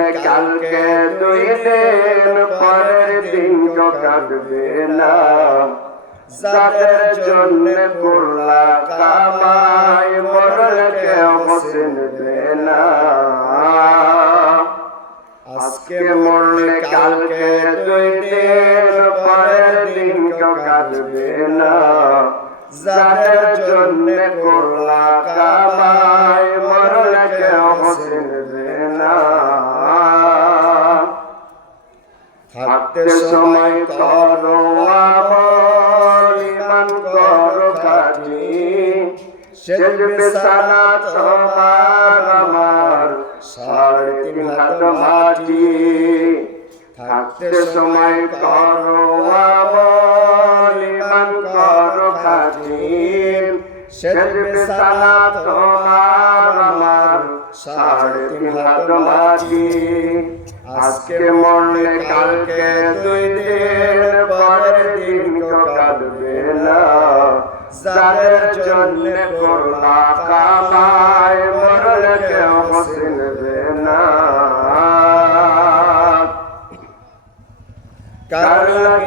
কালকে দুই দিন পরের দিন তো কাটবে না। যাদের জন্য করলা কামাই, মরলে কেউ চিনবে না। আজকে মরলে কালকে দুই দিন পরের দিন তো কাটবে না। যাদের জন্য করলা কামাই থাকতে সময় করো ইমান করো খাটি শেষ বিছানা তোমার আমার সাড়ে তিন হাত মাটি। থাকতে সময় করো ইমান করো খাটি শেষ বিছানা তোমার আমার সাড়ে তিন হাত মাটি। আজকে মরলে কালকে দুই দিন পরের দিন কেউ কাঁদবে না। যাদের জন্য করলা মরলে কেউ না। কারণ